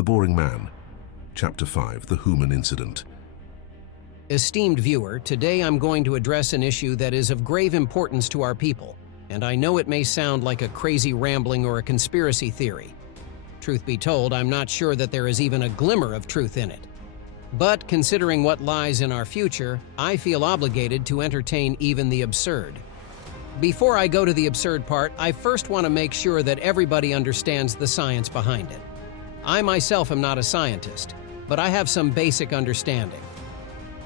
The Boring Man, Chapter 5, The Hooman Incident. Esteemed viewer, today I'm going to address an issue that is of grave importance to our people, and I know it may sound like a crazy rambling or a conspiracy theory. Truth be told, I'm not sure that there is even a glimmer of truth in it. But considering what lies in our future, I feel obligated to entertain even the absurd. Before I go to the absurd part, I first want to make sure that everybody understands the science behind it. I myself am not a scientist, but I have some basic understanding.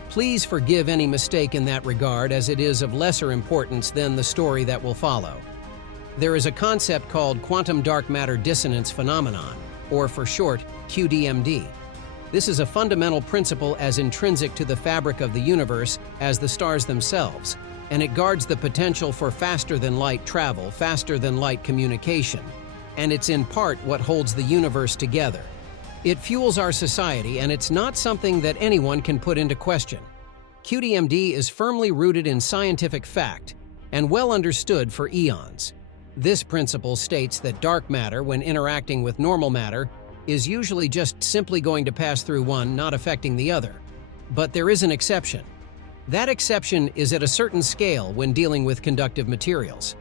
Please forgive any mistake in that regard, as it is of lesser importance than the story that will follow. There is a concept called quantum dark matter dissonance phenomenon, or for short, QDMD. This is a fundamental principle as intrinsic to the fabric of the universe as the stars themselves, and it guards the potential for faster-than-light travel, faster-than-light communication, and it's in part what holds the universe together. It fuels our society, and it's not something that anyone can put into question. QDMD is firmly rooted in scientific fact and well understood for eons. This principle states that dark matter, when interacting with normal matter, is usually just simply going to pass through one, not affecting the other. But there is an exception. That exception is at a certain scale when dealing with conductive materials.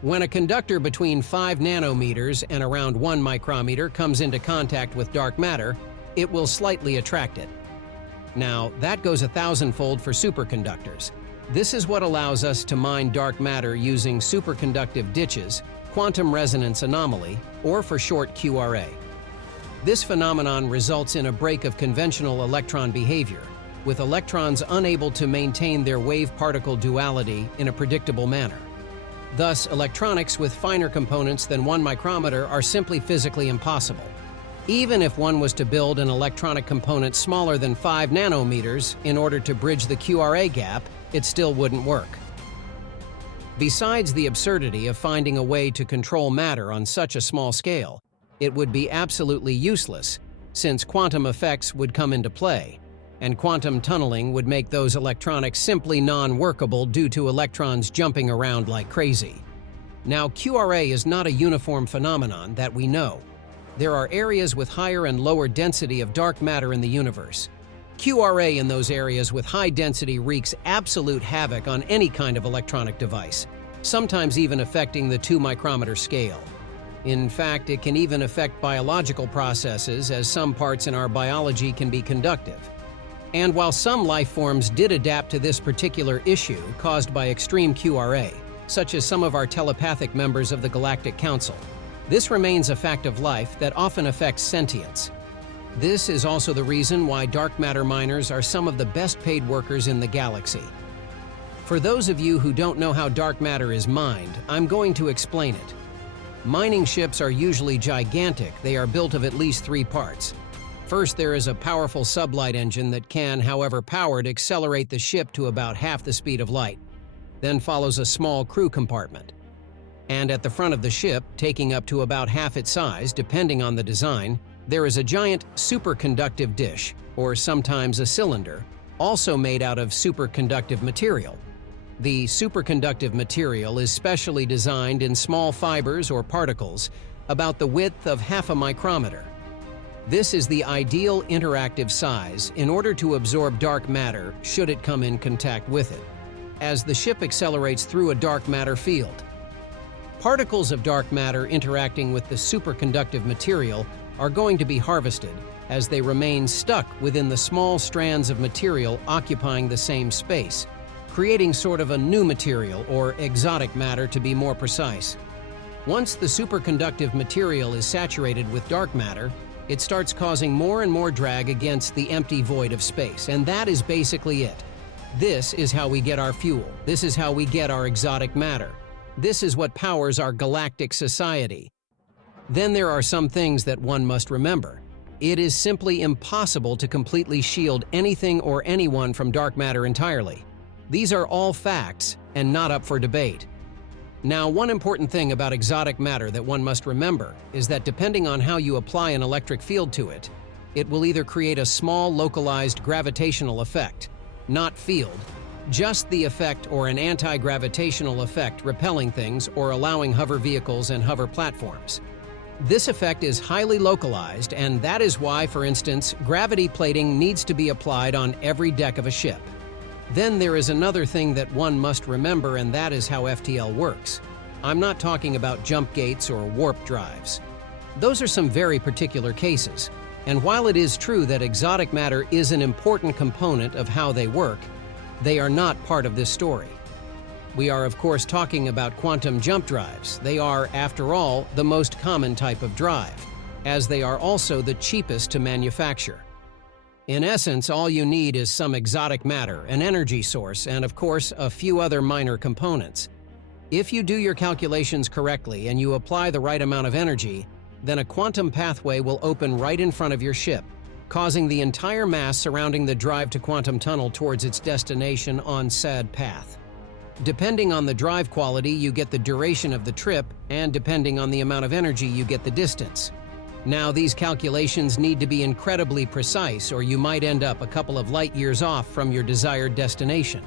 When a conductor between 5 nanometers and around 1 micrometer comes into contact with dark matter, it will slightly attract it. Now, that goes 1,000-fold for superconductors. This is what allows us to mine dark matter using superconductive ditches, quantum resonance anomaly, or for short QRA. This phenomenon results in a break of conventional electron behavior, with electrons unable to maintain their wave-particle duality in a predictable manner. Thus, electronics with finer components than 1 micrometer are simply physically impossible. Even if one was to build an electronic component smaller than 5 nanometers in order to bridge the QRA gap, it still wouldn't work. Besides the absurdity of finding a way to control matter on such a small scale, it would be absolutely useless, since quantum effects would come into play, and quantum tunneling would make those electronics simply non-workable due to electrons jumping around like crazy. Now, QRA is not a uniform phenomenon that we know. There are areas with higher and lower density of dark matter in the universe. QRA in those areas with high density wreaks absolute havoc on any kind of electronic device, sometimes even affecting the 2-micrometer scale. In fact, it can even affect biological processes, as some parts in our biology can be conductive. And while some life forms did adapt to this particular issue caused by extreme QRA, such as some of our telepathic members of the Galactic Council, this remains a fact of life that often affects sentience. This is also the reason why dark matter miners are some of the best paid workers in the galaxy. For those of you who don't know how dark matter is mined, I'm going to explain it. Mining ships are usually gigantic. They are built of at least 3 parts. First, there is a powerful sublight engine that can, however powered, accelerate the ship to about half the speed of light. Then follows a small crew compartment. And at the front of the ship, taking up to about half its size, depending on the design, there is a giant superconductive dish, or sometimes a cylinder, also made out of superconductive material. The superconductive material is specially designed in small fibers or particles, about the width of half a micrometer. This is the ideal interactive size in order to absorb dark matter should it come in contact with it, as the ship accelerates through a dark matter field. Particles of dark matter interacting with the superconductive material are going to be harvested, as they remain stuck within the small strands of material occupying the same space, creating sort of a new material, or exotic matter to be more precise. Once the superconductive material is saturated with dark matter, it starts causing more and more drag against the empty void of space, and that is basically it. This is how we get our fuel. This is how we get our exotic matter. This is what powers our galactic society. Then there are some things that one must remember. It is simply impossible to completely shield anything or anyone from dark matter entirely. These are all facts and not up for debate. Now, one important thing about exotic matter that one must remember is that depending on how you apply an electric field to it, it will either create a small localized gravitational effect, not field, just the effect, or an anti-gravitational effect repelling things or allowing hover vehicles and hover platforms. This effect is highly localized, and that is why, for instance, gravity plating needs to be applied on every deck of a ship. Then there is another thing that one must remember, and that is how FTL works. I'm not talking about jump gates or warp drives. Those are some very particular cases, and while it is true that exotic matter is an important component of how they work, they are not part of this story. We are, of course, talking about quantum jump drives. They are, after all, the most common type of drive, as they are also the cheapest to manufacture. In essence, all you need is some exotic matter, an energy source, and of course, a few other minor components. If you do your calculations correctly and you apply the right amount of energy, then a quantum pathway will open right in front of your ship, causing the entire mass surrounding the drive to quantum tunnel towards its destination on said path. Depending on the drive quality, you get the duration of the trip, and depending on the amount of energy, you get the distance. Now, these calculations need to be incredibly precise, or you might end up a couple of light years off from your desired destination.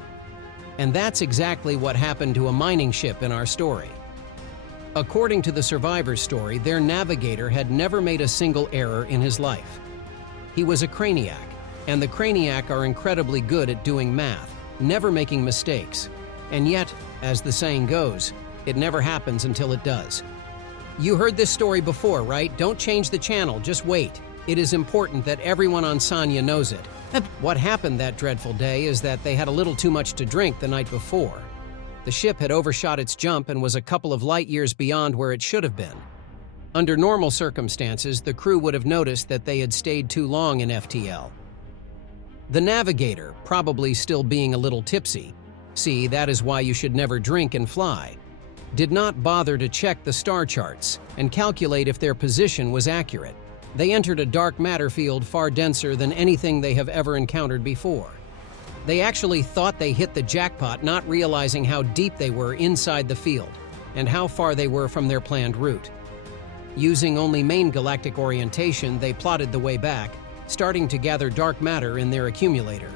And that's exactly what happened to a mining ship in our story. According to the survivor's story, their navigator had never made a single error in his life. He was a craniac, and the craniac are incredibly good at doing math, never making mistakes. And yet, as the saying goes, it never happens until it does. You heard this story before, right? Don't change the channel, just wait. It is important that everyone on Sanya knows it. What happened that dreadful day is that they had a little too much to drink the night before. The ship had overshot its jump and was a couple of light years beyond where it should have been. Under normal circumstances, the crew would have noticed that they had stayed too long in FTL. The navigator, probably still being a little tipsy, see, that is why you should never drink and fly, did not bother to check the star charts and calculate if their position was accurate. They entered a dark matter field far denser than anything they have ever encountered before. They actually thought they hit the jackpot, not realizing how deep they were inside the field and how far they were from their planned route. Using only main galactic orientation, they plotted the way back, starting to gather dark matter in their accumulator.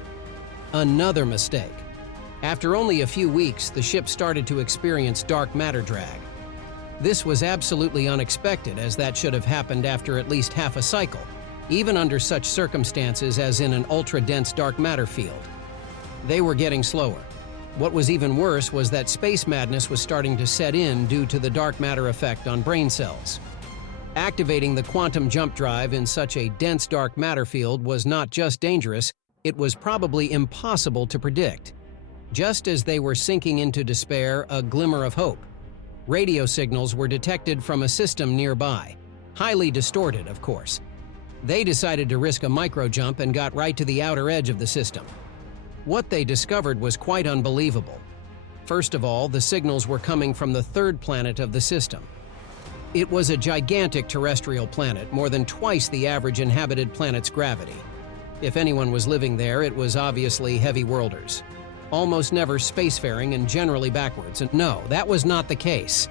Another mistake. After only a few weeks, the ship started to experience dark matter drag. This was absolutely unexpected, as that should have happened after at least half a cycle, even under such circumstances as in an ultra-dense dark matter field. They were getting slower. What was even worse was that space madness was starting to set in due to the dark matter effect on brain cells. Activating the quantum jump drive in such a dense dark matter field was not just dangerous, it was probably impossible to predict. Just as they were sinking into despair, a glimmer of hope. Radio signals were detected from a system nearby, highly distorted, of course. They decided to risk a micro-jump and got right to the outer edge of the system. What they discovered was quite unbelievable. First of all, the signals were coming from the third planet of the system. It was a gigantic terrestrial planet, more than twice the average inhabited planet's gravity. If anyone was living there, it was obviously heavy worlders. Almost never spacefaring and generally backwards, and no, that was not the case.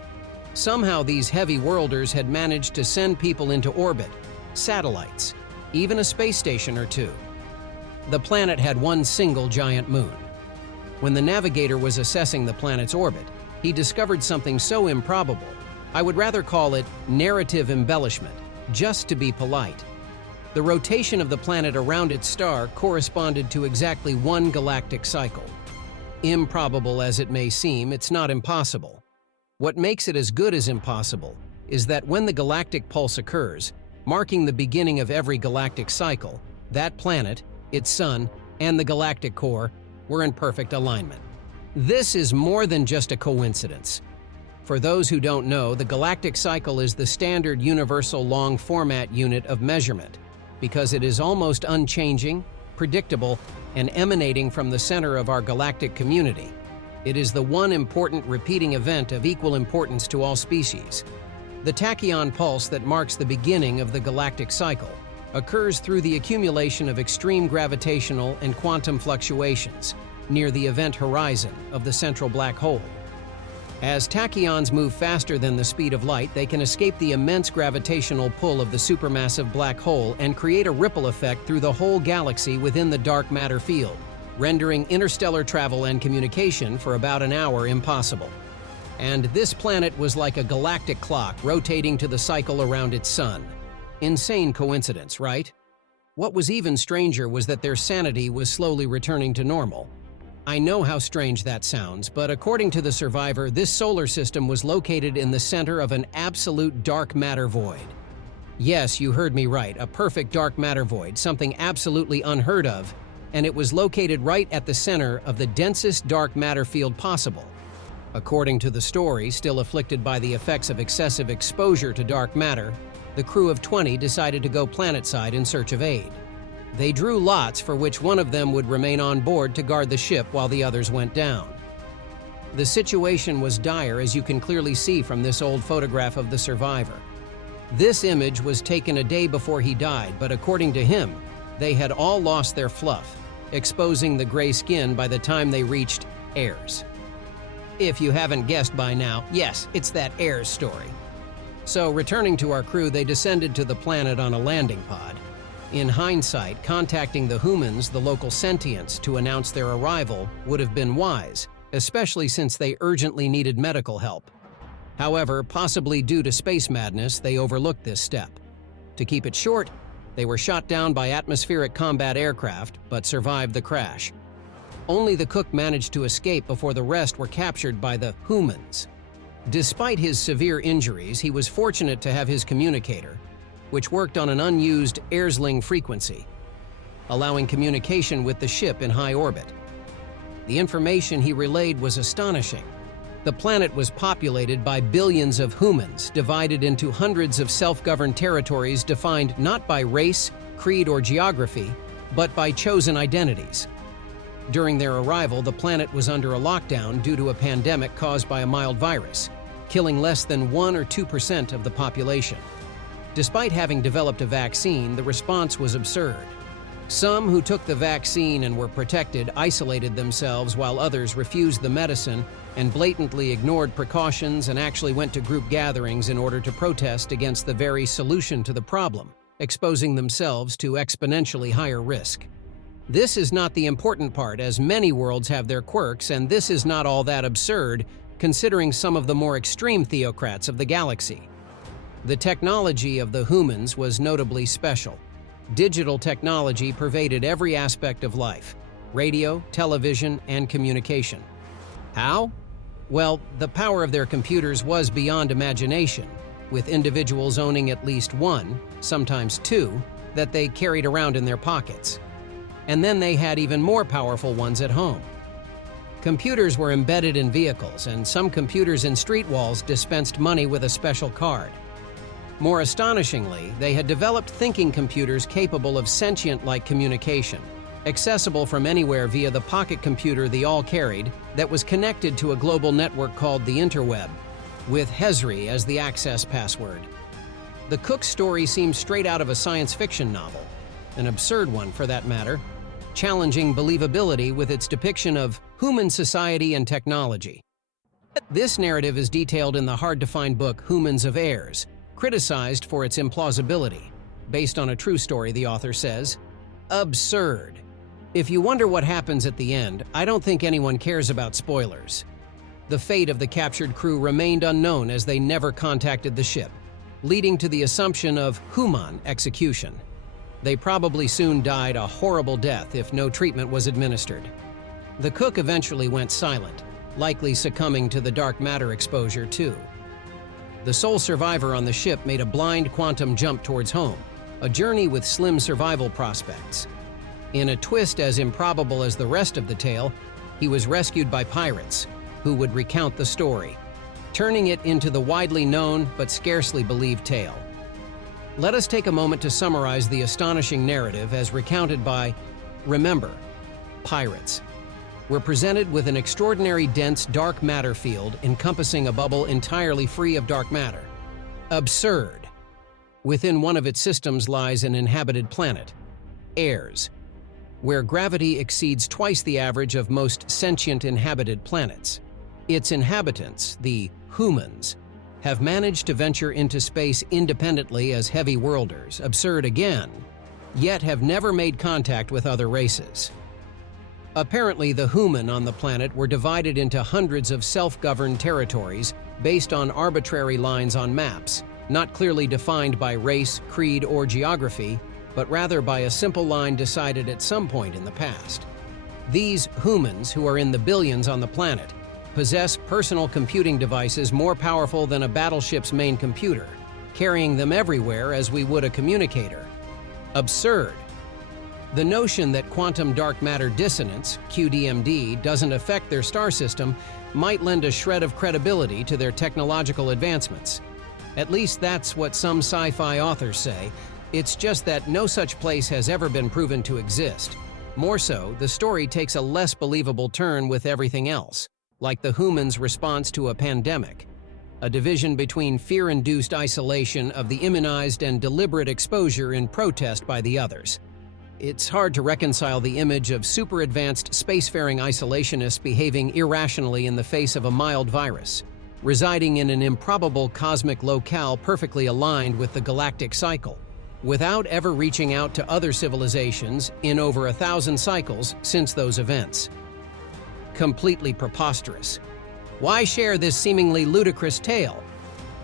Somehow these heavy worlders had managed to send people into orbit, satellites, even a space station or two. The planet had one single giant moon. When the navigator was assessing the planet's orbit, he discovered something so improbable, I would rather call it narrative embellishment, just to be polite. The rotation of the planet around its star corresponded to exactly one galactic cycle. Improbable as it may seem, it's not impossible. What makes it as good as impossible is that when the galactic pulse occurs, marking the beginning of every galactic cycle, that planet, its sun, and the galactic core were in perfect alignment. This is more than just a coincidence. For those who don't know, the galactic cycle is the standard universal long format unit of measurement because it is almost unchanging, predictable, and emanating from the center of our galactic community. It is the one important repeating event of equal importance to all species. The tachyon pulse that marks the beginning of the galactic cycle occurs through the accumulation of extreme gravitational and quantum fluctuations near the event horizon of the central black hole. As tachyons move faster than the speed of light, they can escape the immense gravitational pull of the supermassive black hole and create a ripple effect through the whole galaxy within the dark matter field, rendering interstellar travel and communication for about an hour impossible. And this planet was like a galactic clock rotating to the cycle around its sun. Insane coincidence, right? What was even stranger was that their sanity was slowly returning to normal. I know how strange that sounds, but according to the survivor, this solar system was located in the center of an absolute dark matter void. Yes, you heard me right, a perfect dark matter void, something absolutely unheard of, and it was located right at the center of the densest dark matter field possible. According to the story, still afflicted by the effects of excessive exposure to dark matter, the crew of 20 decided to go planetside in search of aid. They drew lots for which one of them would remain on board to guard the ship while the others went down. The situation was dire, as you can clearly see from this old photograph of the survivor. This image was taken a day before he died, but according to him, they had all lost their fluff, exposing the gray skin by the time they reached Ayers. If you haven't guessed by now, yes, it's that Ayers story. So, returning to our crew, they descended to the planet on a landing pod. In hindsight, contacting the Hoomans, the local sentients, to announce their arrival would have been wise, especially since they urgently needed medical help. However, possibly due to space madness, they overlooked this step. To keep it short, they were shot down by atmospheric combat aircraft, but survived the crash. Only the cook managed to escape before the rest were captured by the Hoomans. Despite his severe injuries, he was fortunate to have his communicator, which worked on an unused Airsling frequency, allowing communication with the ship in high orbit. The information he relayed was astonishing. The planet was populated by billions of Hoomans, divided into hundreds of self-governed territories defined not by race, creed, or geography, but by chosen identities. During their arrival, the planet was under a lockdown due to a pandemic caused by a mild virus, killing less than 1 or 2% of the population. Despite having developed a vaccine, the response was absurd. Some who took the vaccine and were protected isolated themselves, while others refused the medicine and blatantly ignored precautions and actually went to group gatherings in order to protest against the very solution to the problem, exposing themselves to exponentially higher risk. This is not the important part, as many worlds have their quirks, and this is not all that absurd, considering some of the more extreme theocrats of the galaxy. The technology of the Hoomans was notably special. Digital technology pervaded every aspect of life: radio, television, and communication. How? Well, the power of their computers was beyond imagination, with individuals owning at least one, sometimes two, that they carried around in their pockets. And then they had even more powerful ones at home. Computers were embedded in vehicles, and some computers in street walls dispensed money with a special card. More astonishingly, they had developed thinking computers capable of sentient-like communication, accessible from anywhere via the pocket computer they all carried, that was connected to a global network called the interweb, with HFY as the access password. The Cook story seems straight out of a science fiction novel, an absurd one for that matter, challenging believability with its depiction of human society and technology. This narrative is detailed in the hard-to-find book Humans of Ayers, criticized for its implausibility. Based on a true story, the author says, absurd. If you wonder what happens at the end, I don't think anyone cares about spoilers. The fate of the captured crew remained unknown as they never contacted the ship, leading to the assumption of Hooman execution. They probably soon died a horrible death if no treatment was administered. The cook eventually went silent, likely succumbing to the dark matter exposure too. The sole survivor on the ship made a blind quantum jump towards home, a journey with slim survival prospects. In a twist as improbable as the rest of the tale, he was rescued by pirates, who would recount the story, turning it into the widely known but scarcely believed tale. Let us take a moment to summarize the astonishing narrative as recounted by, remember, pirates. We're presented with an extraordinary dense dark matter field encompassing a bubble entirely free of dark matter. Absurd. Within one of its systems lies an inhabited planet, Ayers, where gravity exceeds twice the average of most sentient inhabited planets. Its inhabitants, the Hoomans, have managed to venture into space independently as heavy worlders, absurd again, yet have never made contact with other races. Apparently, the Hooman on the planet were divided into hundreds of self-governed territories based on arbitrary lines on maps, not clearly defined by race, creed, or geography, but rather by a simple line decided at some point in the past. These Hoomans, who are in the billions on the planet, possess personal computing devices more powerful than a battleship's main computer, carrying them everywhere as we would a communicator. Absurd. The notion that quantum dark matter dissonance, QDMD, doesn't affect their star system might lend a shred of credibility to their technological advancements. At least that's what some sci-fi authors say. It's just that no such place has ever been proven to exist. More so, the story takes a less believable turn with everything else, like the Hoomans' response to a pandemic, a division between fear-induced isolation of the immunized and deliberate exposure in protest by the others. It's hard to reconcile the image of super-advanced spacefaring isolationists behaving irrationally in the face of a mild virus, residing in an improbable cosmic locale perfectly aligned with the galactic cycle, without ever reaching out to other civilizations in over 1,000 cycles since those events. Completely preposterous. Why share this seemingly ludicrous tale?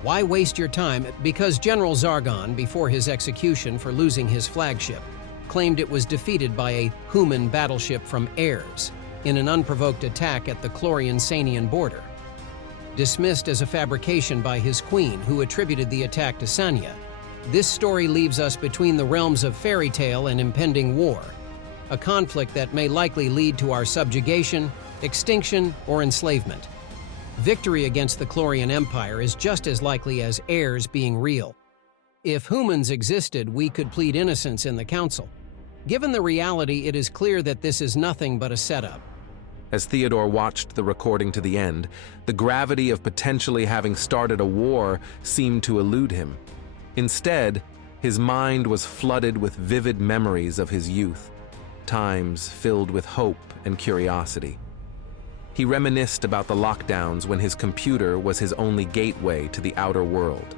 Why waste your time? Because General Zargon, before his execution for losing his flagship, claimed it was defeated by a Hooman battleship from Ayers in an unprovoked attack at the Chlorian-Sanian border. Dismissed as a fabrication by his queen, who attributed the attack to Sanya, this story leaves us between the realms of fairy tale and impending war, a conflict that may likely lead to our subjugation, extinction, or enslavement. Victory against the Chlorian Empire is just as likely as Ayers being real. If Hoomans existed, we could plead innocence in the council. Given the reality, it is clear that this is nothing but a setup. As Theodore watched the recording to the end, the gravity of potentially having started a war seemed to elude him. Instead, his mind was flooded with vivid memories of his youth, times filled with hope and curiosity. He reminisced about the lockdowns when his computer was his only gateway to the outer world.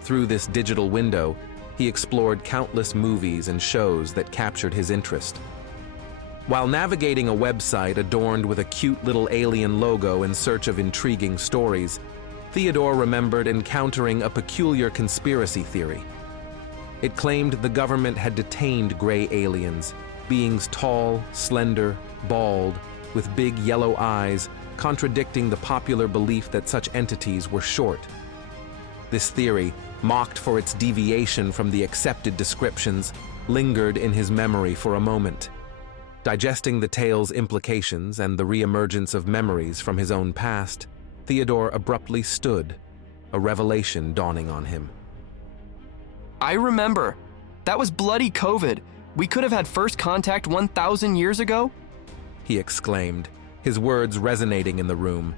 Through this digital window, he explored countless movies and shows that captured his interest. While navigating a website adorned with a cute little alien logo in search of intriguing stories, Theodore remembered encountering a peculiar conspiracy theory. It claimed the government had detained gray aliens, beings tall, slender, bald, with big yellow eyes, contradicting the popular belief that such entities were short. This theory, mocked for its deviation from the accepted descriptions, lingered in his memory for a moment. Digesting the tale's implications and the re-emergence of memories from his own past, Theodore abruptly stood, a revelation dawning on him. I remember. That was bloody COVID. We could have had first contact 1,000 years ago? He exclaimed, his words resonating in the room.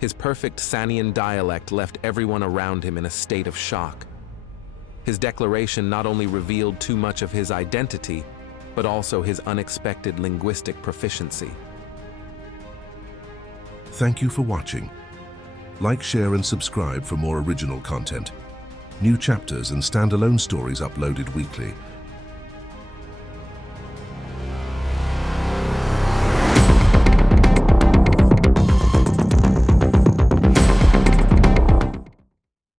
His perfect Sanian dialect left everyone around him in a state of shock. His declaration not only revealed too much of his identity, but also his unexpected linguistic proficiency. Thank you for watching. Like, share, and subscribe for more original content. New chapters and standalone stories uploaded weekly.